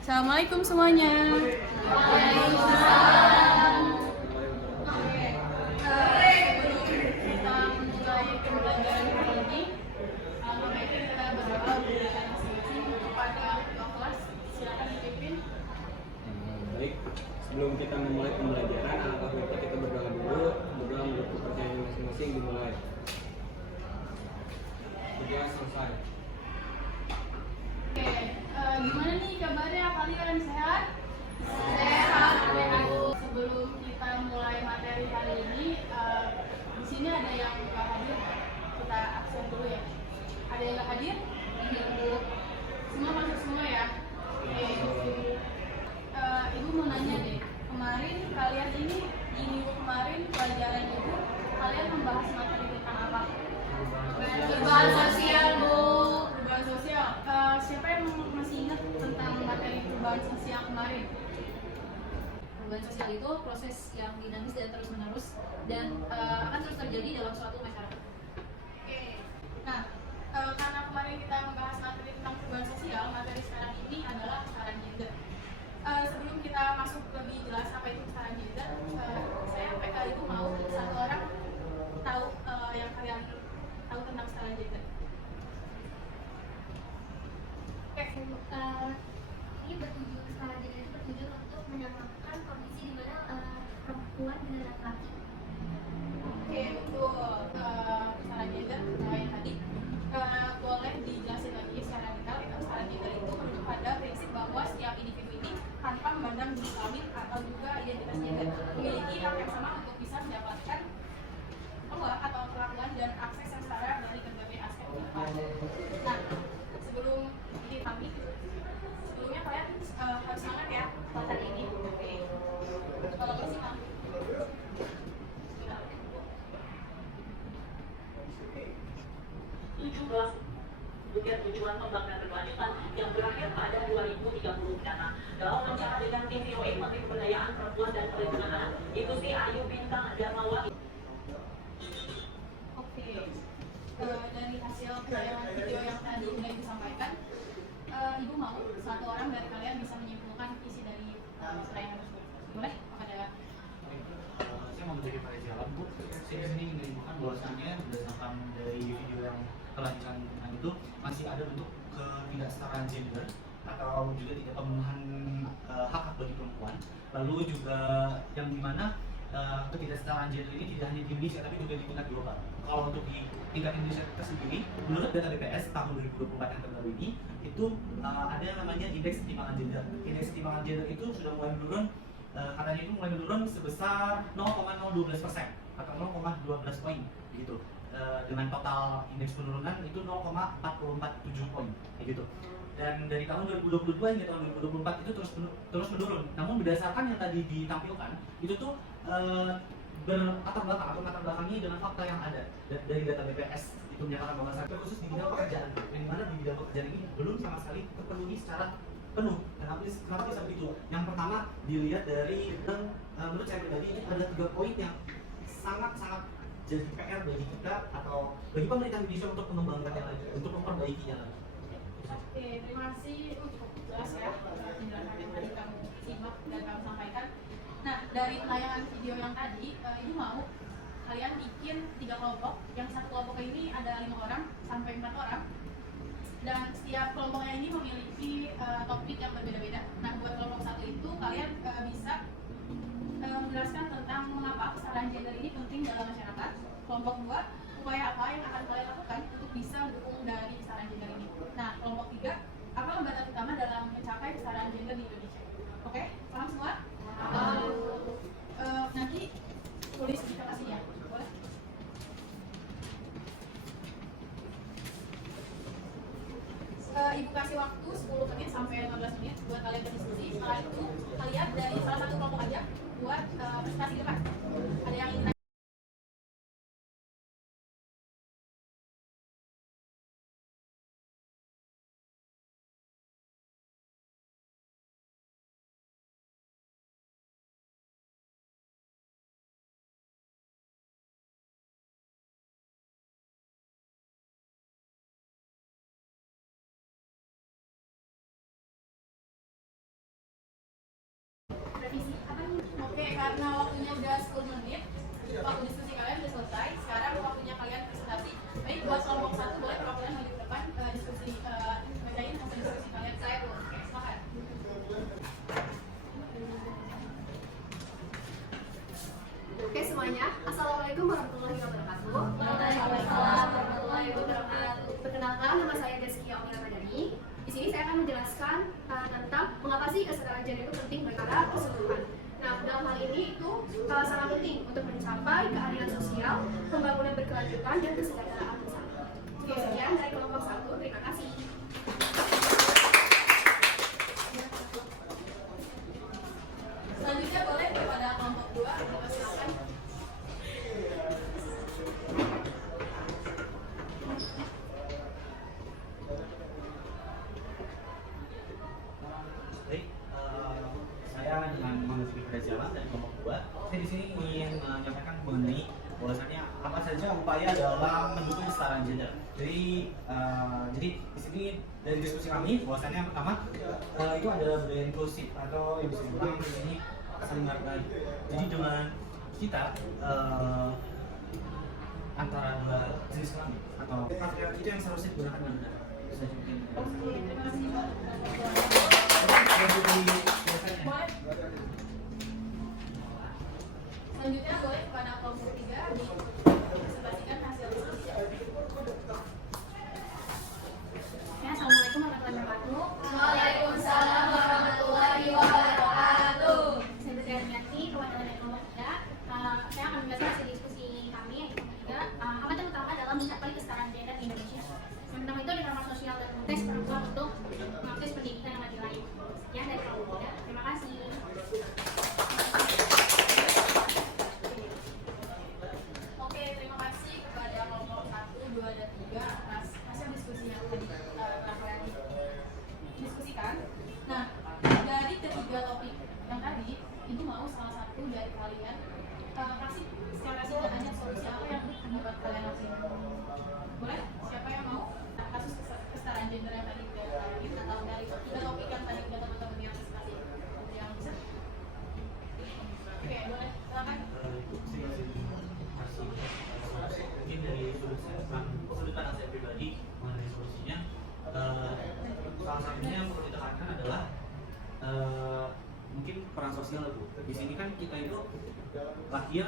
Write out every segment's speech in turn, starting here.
Assalamualaikum semuanya. Sebelum kita mulai pembelajaran hari ini, baiknya kita berdoa masing-masing kepada ketua kelas. Silakan dipimpin. Baik, sebelum kita memulai pembelajaran, alangkah baiknya kita berdoa dulu. Berdoa menurut kepercayaan masing-masing dimulai. Berdoa selesai. Oke, gimana nih kabarnya kalian sehat? Sehat. Sebelum kita mulai materi hari ini, di sini ada yang nggak hadir, kita absen dulu ya. Ada yang nggak hadir? Semua masuk semua ya. Oke. Ibu mau nanya deh, kemarin kalian ini di minggu kemarin pelajaran ibu kalian membahas materi tentang apa? Perubahan sosial, Bu. Perubahan sosial. Siapa yang masih ingat tentang materi perubahan sosial kemarin? Perubahan sosial itu proses yang dinamis dan terus-menerus dan akan terus terjadi dalam suatu masyarakat. Oke. Nah, karena kemarin kita membahas materi tentang perubahan sosial, materi sekarang ini adalah kesetaraan gender. Sebelum kita masuk lebih jelas apa itu kesetaraan gender, saya PK itu mau satu orang tahu yang kalian tahu tentang kesetaraan gender. Oke. Ini bertujuan kesetaraan gender itu bertujuan untuk menyamakan kondisi di mana perempuan dengan laki-laki. Oke, betul. Kesetaraan gender yang tadi boleh dijelasin lagi secara detail. Kesetaraan gender itu merujuk pada prinsip bahwa setiap individu ini tanpa memandang jenis kelamin atau juga identitas gender memiliki hak yang sama untuk bisa mendapatkan peluang atau perlakuan dan akses yang setara dari berbagai aspek kehidupan. Nah, sebelum ini kami sebelumnya kalian harus semangat ya materi ini. Oke. Kalau gue sih Kang. 17 bukan tujuan pembangunan berkelanjutan yang berakhir pada 2030 mendatang. Dalam wawancara dengan tim VOA Menteri Pemberdayaan Perempuan dan Perlindungan Anak, Ibu Sri Ayu Bintang Darmawati. Oke. Dari hasil tayangan video yang tadi sudah disampaikan, Ibu mau satu orang dari kalian bisa menyimpulkan isi dari tayangan tersebut. Boleh? Kepada Saya mau menjadi Pak Jalan, Bu. Saya di sini ingin menunjukkan bahwasannya berdasarkan dari video yang telah dicantumkan itu masih ada bentuk ketidaksetaraan gender atau juga tidak pemenuhan hak bagi perempuan. Lalu juga yang dimana ketidaksetaraan gender ini tidak hanya di Indonesia tapi juga di tingkat global. Kalau untuk di tingkat Indonesia kita sendiri, menurut data BPS tahun 2024 yang terbaru ini, itu ada yang namanya indeks ketimpangan gender. Indeks ketimpangan gender itu sudah mulai menurun, katanya itu mulai menurun sebesar 0,012% atau 0,12 poin gitu. Dengan total indeks penurunan itu 0,447 poin gitu. Dan dari tahun 2022 hingga tahun 2024 itu terus menurun. Namun berdasarkan yang tadi ditampilkan itu tuh berlatar belakang atau latar belakangnya dengan fakta yang ada dari data BPS itu menyatakan bahwa terkhusus di bidang pekerjaan, yang mana di bidang pekerjaan ini belum sama sekali terpenuhi secara penuh. Kenapa bisa begitu? Yang pertama dilihat dari menurut saya pribadi ini ada 3 poin yang sangat jadi PR bagi kita atau bagi pemerintah Indonesia untuk mengembangkannya lagi, untuk memperbaikinya lagi. Oke, terima kasih. Cukup jelas ya penjelasan yang tadi kamu simak dan kamu sampaikan. Nah, dari tayangan video yang tadi, Ibu mau kalian bikin 3 kelompok. Yang satu kelompok ini ada 5 orang sampai 4 orang. Dan setiap kelompoknya ini memiliki topik yang berbeda-beda. Nah, buat kelompok satu itu kalian bisa menjelaskan tentang mengapa kesetaraan gender ini penting dalam masyarakat. Kelompok 2, upaya apa yang akan kalian lakukan untuk bisa mendukung dari kesetaraan gender ini. Nah, kelompok 3, apa hambatan utama dalam mencapai kesetaraan gender di Indonesia. Oke, paham semua? Nanti tulis di kertasnya, boleh? Ibu kasih waktu 10 menit sampai 15 menit buat kalian berdiskusi. Setelah itu kalian dari salah satu kelompok aja buat presentasi depan. Ada yang ingin Oke, karena waktunya udah 10 menit, waktu diskusi kalian udah selesai. Sekarang waktunya kalian presentasi. Baik, buat kelompok 1 boleh perwakilan maju ke depan diskusi bacain hasil diskusi kalian. Saya dulu. Oke, silakan. Oke semuanya, Assalamualaikum warahmatullahi wabarakatuh. Waalaikumsalam warahmatullahi wabarakatuh. Perkenalkan, nama saya Deskia Omila Madani. Di sini saya akan menjelaskan tentang mengapa sih kesetaraan gender itu penting secara keseluruhan. Nah, dalam hal ini itu sangat penting untuk mencapai keadilan sosial, pembangunan berkelanjutan dan kesejahteraan bersama. Oke, sekian dari kelompok 1. Terima kasih. Selanjutnya boleh kepada kelompok 2, silakan. Baik, saya dengan memasuki pada jalan dari kelompok 2. Saya di sini ingin menyampaikan mengenai bahwasannya apa saja upaya dalam mendukung kesetaraan gender. Jadi di sini dari diskusi kami bahwasannya yang pertama itu ada budaya inklusif atau yang bisa dibilang di sini saling menghargai. Jadi dengan kita antara dua jenis kelamin atau patriarki itu yang seharusnya digunakan dengan benar. Bisa mungkin. Oke, terima kasih buat boleh. Selanjutnya boleh kepada kelompok 3 dipresentasikan hasil diskusi. Ya, Assalamualaikum warahmatullahi wabarakatuh. Waalaikumsalam warahmatullahi wabarakatuh. Saya Berdianti, kewakilan dari kelompok 3. Saya akan menjelaskan hasil diskusi kami yang kelompok 3. Hambatan utama dalam mencapai kesetaraan gender di Indonesia. Yang pertama itu reforma sosial dan konteks perempuan untuk mengakses pendidikan yang lebih layak. Ya, dari kelompok 3. Terima kasih. Oke, terima kasih kepada kelompok 1, 2, dan 3 atas hasil diskusi yang tadi telah kalian diskusikan. Nah, dari ketiga topik yang tadi, Ibu mau salah satu dari kalian kasih secara singkat aja solusi apa yang membuat kalian lakukan. Boleh? Siapa yang mau? Kasus kesetaraan gender yang tadi udah kalian atau dari ketiga topik yang tadi udah teman-teman yang kasih yang bisa? Oke, boleh. Silakan. Mungkin dari sudut pandang saya pribadi mengenai solusinya, salah satunya yang perlu ditekankan adalah mungkin peran sosial, Bu. Di sini kan kita itu lahir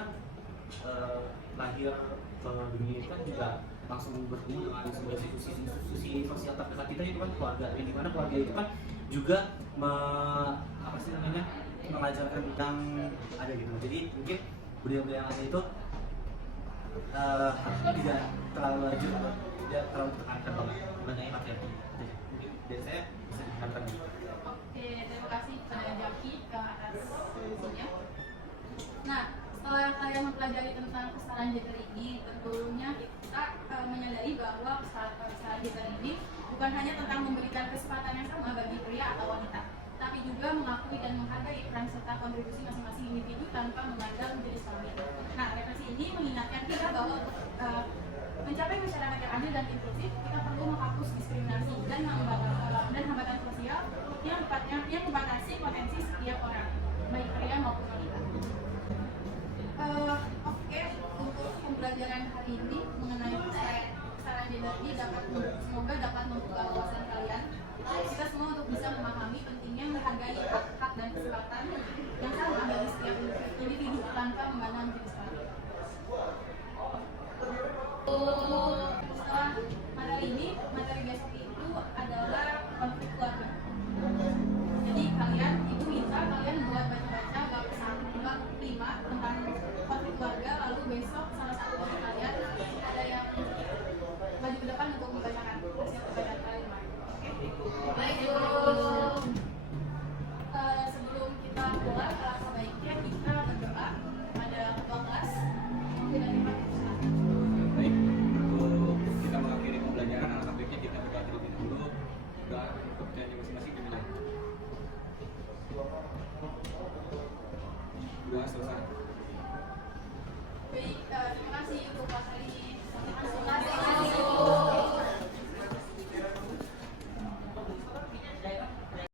ke dunia itu kan juga langsung bertemu dengan sebuah institusi sosial terdekat kita, itu kan keluarga, yang dimana keluarga itu kan juga mengajarkan tentang ada gitu. Jadi mungkin budaya-budaya yang ada itu tidak terlalu laju, tidak terlalu ditekankan banget mengenai patriarki. Mungkin dari saya bisa ditekankan. Oke, terima kasih kepada Jaki ke atas solusinya. Nah, setelah kalian mempelajari tentang kesetaraan gender ini, tentunya kita menyadari bahwa kesetaraan gender ini bukan hanya tentang memberikan kesempatan yang sama bagi pria atau wanita, tapi juga mengakui dan menghargai peran serta kontribusi masing-masing individu tanpa memandang jenis kelamin. Nah, refleksi ini mengingatkan kita bahwa mencapai masyarakat yang adil dan inklusif, kita perlu menghapus diskriminasi dan hambatan sosial yang membatasi potensi setiap orang, baik pria maupun wanita. Oke, untuk pembelajaran hari ini mengenai kesetaraan gender ini semoga dapat membuka wawasan kalian. Kita semua untuk bisa memahami pentingnya menghargai hak dan kesempatan yang sama bagi setiap individu tanpa memandang jenis kelamin. Setelah materi ini, materi besok itu adalah konflik keluarga. Jadi ibu minta kalian buat baca-baca bab 5 tentang konflik keluarga, lalu besok salah satu dari kalian ada yang maju ke depan untuk membacakan hasil pembacaan kalian. Oke? Baik, sebelum kita mulai, alangkah baiknya kita berdoa pada ketua kelas. Baik, untuk kita mengakhiri pembelajaran, alangkah baiknya kita berdoa terlebih dahulu. Doa untuk kepercayaan masing-masing dimulai. Doa selesai. Baik, terima kasih untuk materi